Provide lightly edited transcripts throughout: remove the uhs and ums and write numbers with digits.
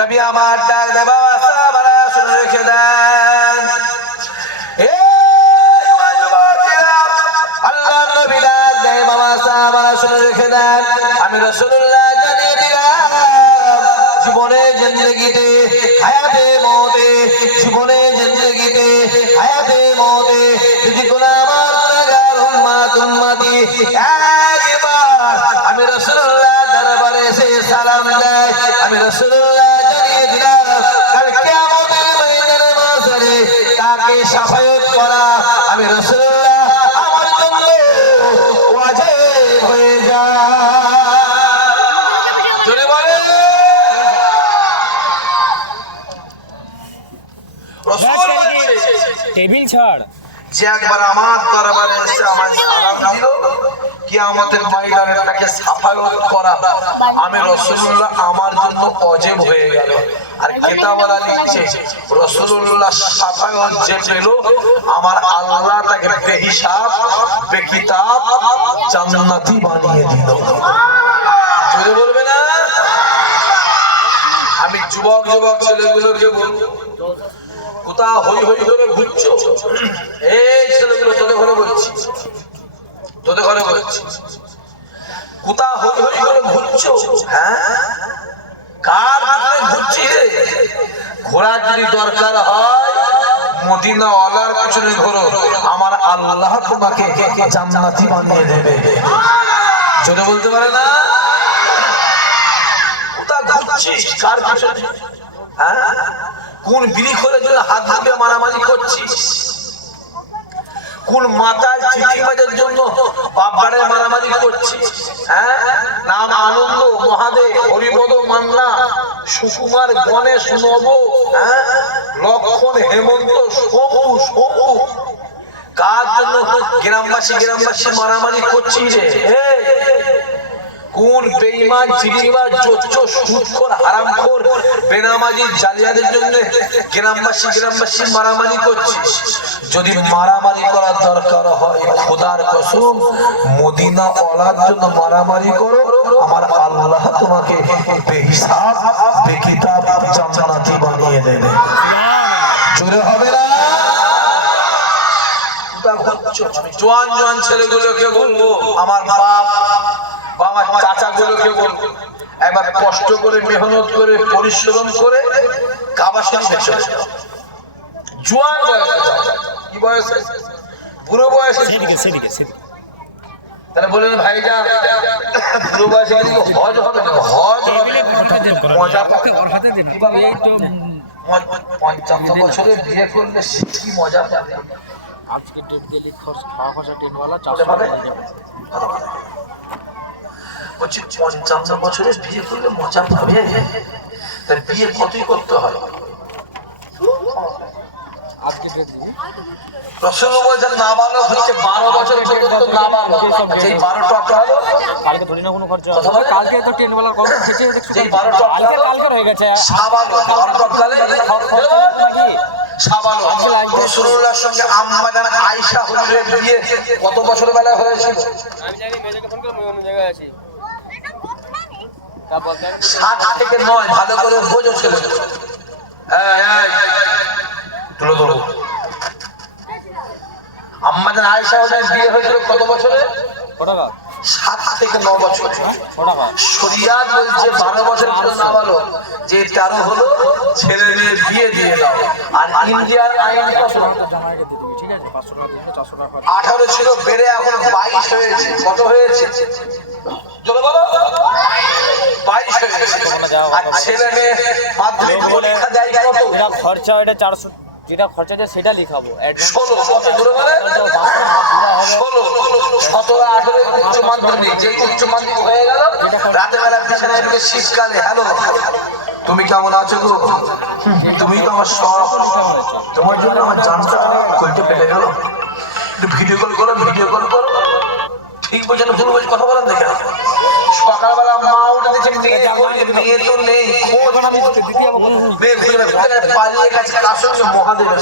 নবী আমার ডাক দে বাবা সাহাবারা শুনে রেখে দেন আল্লাহ নবী ডাক দে বাবা সাহাবারা শুনে রেখে দেন আমি রাসূলুল্লাহ জানিয়ে দিলাম জীবনে জিন্দেগিতে হায়াতে মওতে জীবনে জিন্দেগিতে হায়াতে মওতে যদি কোন আমার গুনাহগার উম্মতি একবার আমি রাসূলুল্লাহ দরবারে এসে সালাম দেয় আমি রাসূলুল্লাহ জানিয়ে দিলাম কাল কিয়ামতের ময়দানে মাঝারে তাকে শাফায়াত করা আমি রাসূলুল্লাহ আমার জন্য ওয়াজিব হয়ে যায় জোরে বলে রাসূল টেবিল ছাড় যে একবার আমার দরবারে এসে আমার সালাম দিল কিয়ামতের ময়দানে তাকে শাফায়াত করা আমি রাসূলুল্লাহ আমার জন্য ওয়াজিব হয়ে গেল আর কিতাবওয়ালা লিখছে রাসূলুল্লাহ শাফায়াত যে পেল আমার আল্লাহ তাকে বেহিসাব বেকিতাব জান্নাতি বানিয়ে দিল জোরে বলবে না আমি যুবক ছেলেগুলোকে বলবো কোথা হই হই করে ঘুরছো এই ছেলেগুলো তোদের ঘরে বলছি কোথা হই হই করে ঘুরছো হ্যাঁ কার পিছনে ঘুরছি রে ঘোরা যদি দরকার হয় মদিনা ওয়ালার পিছনে ঘোরো আমার আল্লাহ তোমাকে জান্নাতি বানিয়ে দেবে জোরে বলতে পারে না কোথা ঘুরছিস কার পিছনে হ্যাঁ কোন বিড়ি খোলে জন্য হাত ধুয়ে মারামারি করছিস কোন মাতাল চিঠিবাজের জন্য বাপবাড়ে মারামারি করছিস হ্যাঁ নাম আনন্দ মহাদেব হরিপদ মান্না সুকুমার গণেশ নব হ্যাঁ লক্ষণ হেমন্ত শম্ভু কার জন্য গ্রামবাসী মারামারি করছিস রে কোন বেঈমান চিটিংবাজ চোর সুদখোর হারামখোর বেনামাজি জালিয়াদের জন্য গ্রামবাসী মারামারি করছিস যদি মারামারি করার দরকার হয় খোদার কসম মদিনা ওয়ালার জন্য মারামারি করো আমার আল্লাহ তোমাকে বেহিসাব বেকিতাব জান্নাতি বানিয়ে দেবে জোরে হবে না জোয়ান ছেলেগুলোকে বলবো আমার বাপ আমার চাচাগুলোকে বলবো একবার কষ্ট করে মেহনত করে পরিশ্রম করে কাবা শরীফে চলে যাও জোয়ান বয়সে কি বয়সে বুড়ো বয়সে তাহলে বলেন ভাইজান বুড়ো বয়সে কিন্তু হজ হবে না হজ মজা পাবে 55 বছরে বিয়ে করলে কি মজা পাবে আজকে ডেট দিয়ে লিখো খাওয়া খরচা ট্রেনওয়ালা 400 টাকা নেবে বলছি 55 বছরে বিয়ে করলে মজা পাবে তাই বিয়ে কতই করতে হয় আজকে ডেট দিবি রাসূল বলেছেন নাবালক হচ্ছে 12 বছর পর্যন্ত নাবালক যেই 12টা হলো কালকে ধরি না কোনো খরচা কালকে তো ট্রেনওয়ালার কত খেতে দেখছো যেই 12টা কালকে হয়ে গেছে সাবালক 12টা কালে সাবালক রাসূলুল্লাহর সঙ্গে আম্মা জান আয়েশা হুজুরের বিয়ে কত বছর বেলা হয়েছিল আমি জানি মেয়েকে ফোন করে অন্য জায়গায় আছি 7 থেকে 9 ভালো করে বোঝো ছেলে তুলো ধরো আম্মা জান আয়েশা হুজুরের বিয়ে হয়েছিল কত বছরে কত টাকা 7 থেকে 9 বছর শরিয়াত বলছে 12 বছর পর্যন্ত নাবালক যে 13 হলো ছেলে মেয়ে বিয়ে দিয়ে দাও আর ইন্ডিয়ার আইন কত ঠিক আছে 500 টাকা দিলে 400 টাকা 18 ছিল বেড়ে এখন 22 হয়েছে কত হয়েছে চলো বলো 22 হয়েছে আর ছেলে মেয়ে মাধ্যমিক পরীক্ষা দেয় কত এটা খরচা এটা 400 যেটা খরচা আছে সেটা লিখাবো 16 কত দূরে বলে 16 17 18 উচ্চ মাধ্যমিক যেই উচ্চ মাধ্যমিক হয়ে গেল রাতে বেলা বিছানায় ঢুকে শীতকালে হ্যালো তুমি কেমন আছো গো তুমি তো আমার সব তোমার জন্য আমার জানটা কইতে পেলে গেল একটু ভিডিও কল করো ঠিক বলছেন ভুল বলছি কথা বলেন দেখে সকালবেলা মা উঠে দেখছে মেয়ে তো নেই মেয়ে খুঁজে পালিয়ে গেছে তার সঙ্গে মহাদেবের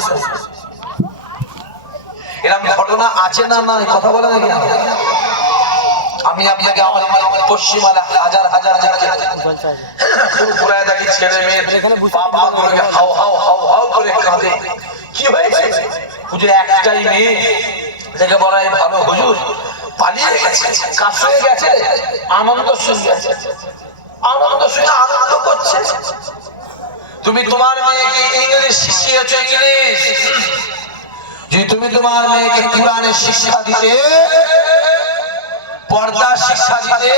এরকম ঘটনা আছে না না কথা বলে নাকি আমি আমি আপনাকে আমার পশ্চিমালা হাজার হাজার বলছে আছে। পুরায় দেখি ছেলে মেয়ে এখানে বুঝতে বাপ মা গুলোকে হাউ হাউ হাউ হাউ করে কাঁদে। কি হয়েছে? হুজুর একটাই মেয়ে, দেখে বলা এই ভালো হুজুর পালিয়ে গেছে। কার সঙ্গে গেছে? আনন্দ সঙ্গে গেছে। আনন্দ সঙ্গে আনন্দ করছে। তুমি তোমার মেয়েকে ইংলিশ শিখিয়েছ, ইংলিশ। যে তুমি তোমার মেয়েকে কোরআনের শিক্ষা দিতে, পর্দা শিক্ষা দিতে,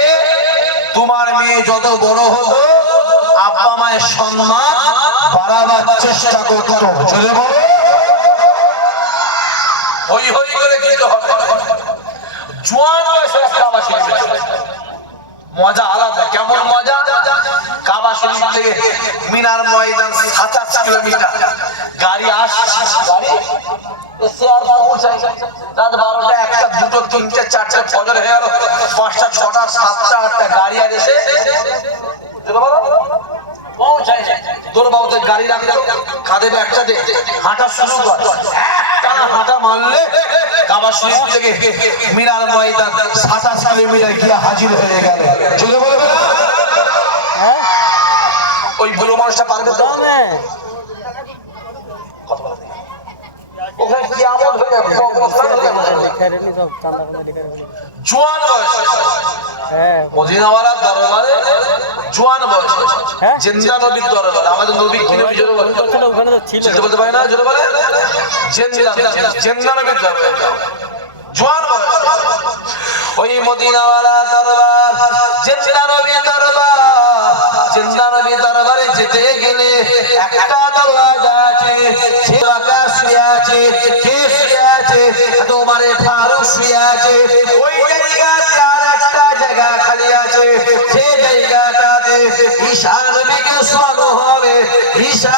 তোমার মেয়ে যত বড় হতো আব্বা মায়ের সম্মান বাড়াবার চেষ্টা করতো। চলে বলো হই হই করে কিন্তু হবে। জোয়ান বয়সে কাবা শরীফ মজা আলাদা। কেমন মজা? কাবা শরীফ থেকে মিনার ময়দান 27 কিলোমিটার গাড়ি আসছে, গাড়ি এসে আর পৌঁছায় রাত 12টা 1টা 2টো 3টে 4টে ফজর হয়ে গেল, 5টা 6টা 7টা 8টা গাড়ি আর এসে পৌঁছায়। তোর বাবুতে গাড়ি রাখলে কাঁধে ব্যাগটা দে, হাঁটা শুরু কর। টানা হাঁটা মারলে কাবা শরীফ থেকে মিনার ময়দান 27 কিলোমিটার গিয়ে হাজির হয়ে গেল। চলে বলবে না? হ্যাঁ ওই বুড়ো মানুষটা পারবে তো? দমে ওখানে কি আমল হয়ে যাবে? খেরেনি সব চাঁদা করে দেখে রাখো। জোয়ান বয়স হ্যাঁ মদিনাওয়ালার দরবারে, জোয়ান বয়স হ্যাঁ? জিন্দা নবীর দরবারে। আমাদের নবী কি নবী জোরে বলে? ওখানে ওখানে তো ছিল চিনতে বলতে পারি না, জোরে বলে জিন্দা নবীর দরবারে জোয়ান বয়স। ওই মদিনাওয়ালার দরবার, জিন্দা নবীর দরবার। জিন্দা নবীর দরবারে যেতে গেলে একটা দরওয়াজা আছে, সে বাঁকা শুয়ে আছে, কে শুয়ে আছে? তোমার ফারুক শুয়ে আছে। ওই জায়গাতে আর একটা জায়গা খালি আছে, সেই জায়গাটাতে ঈশা নবীকে শোয়ানো হবে। ঈশা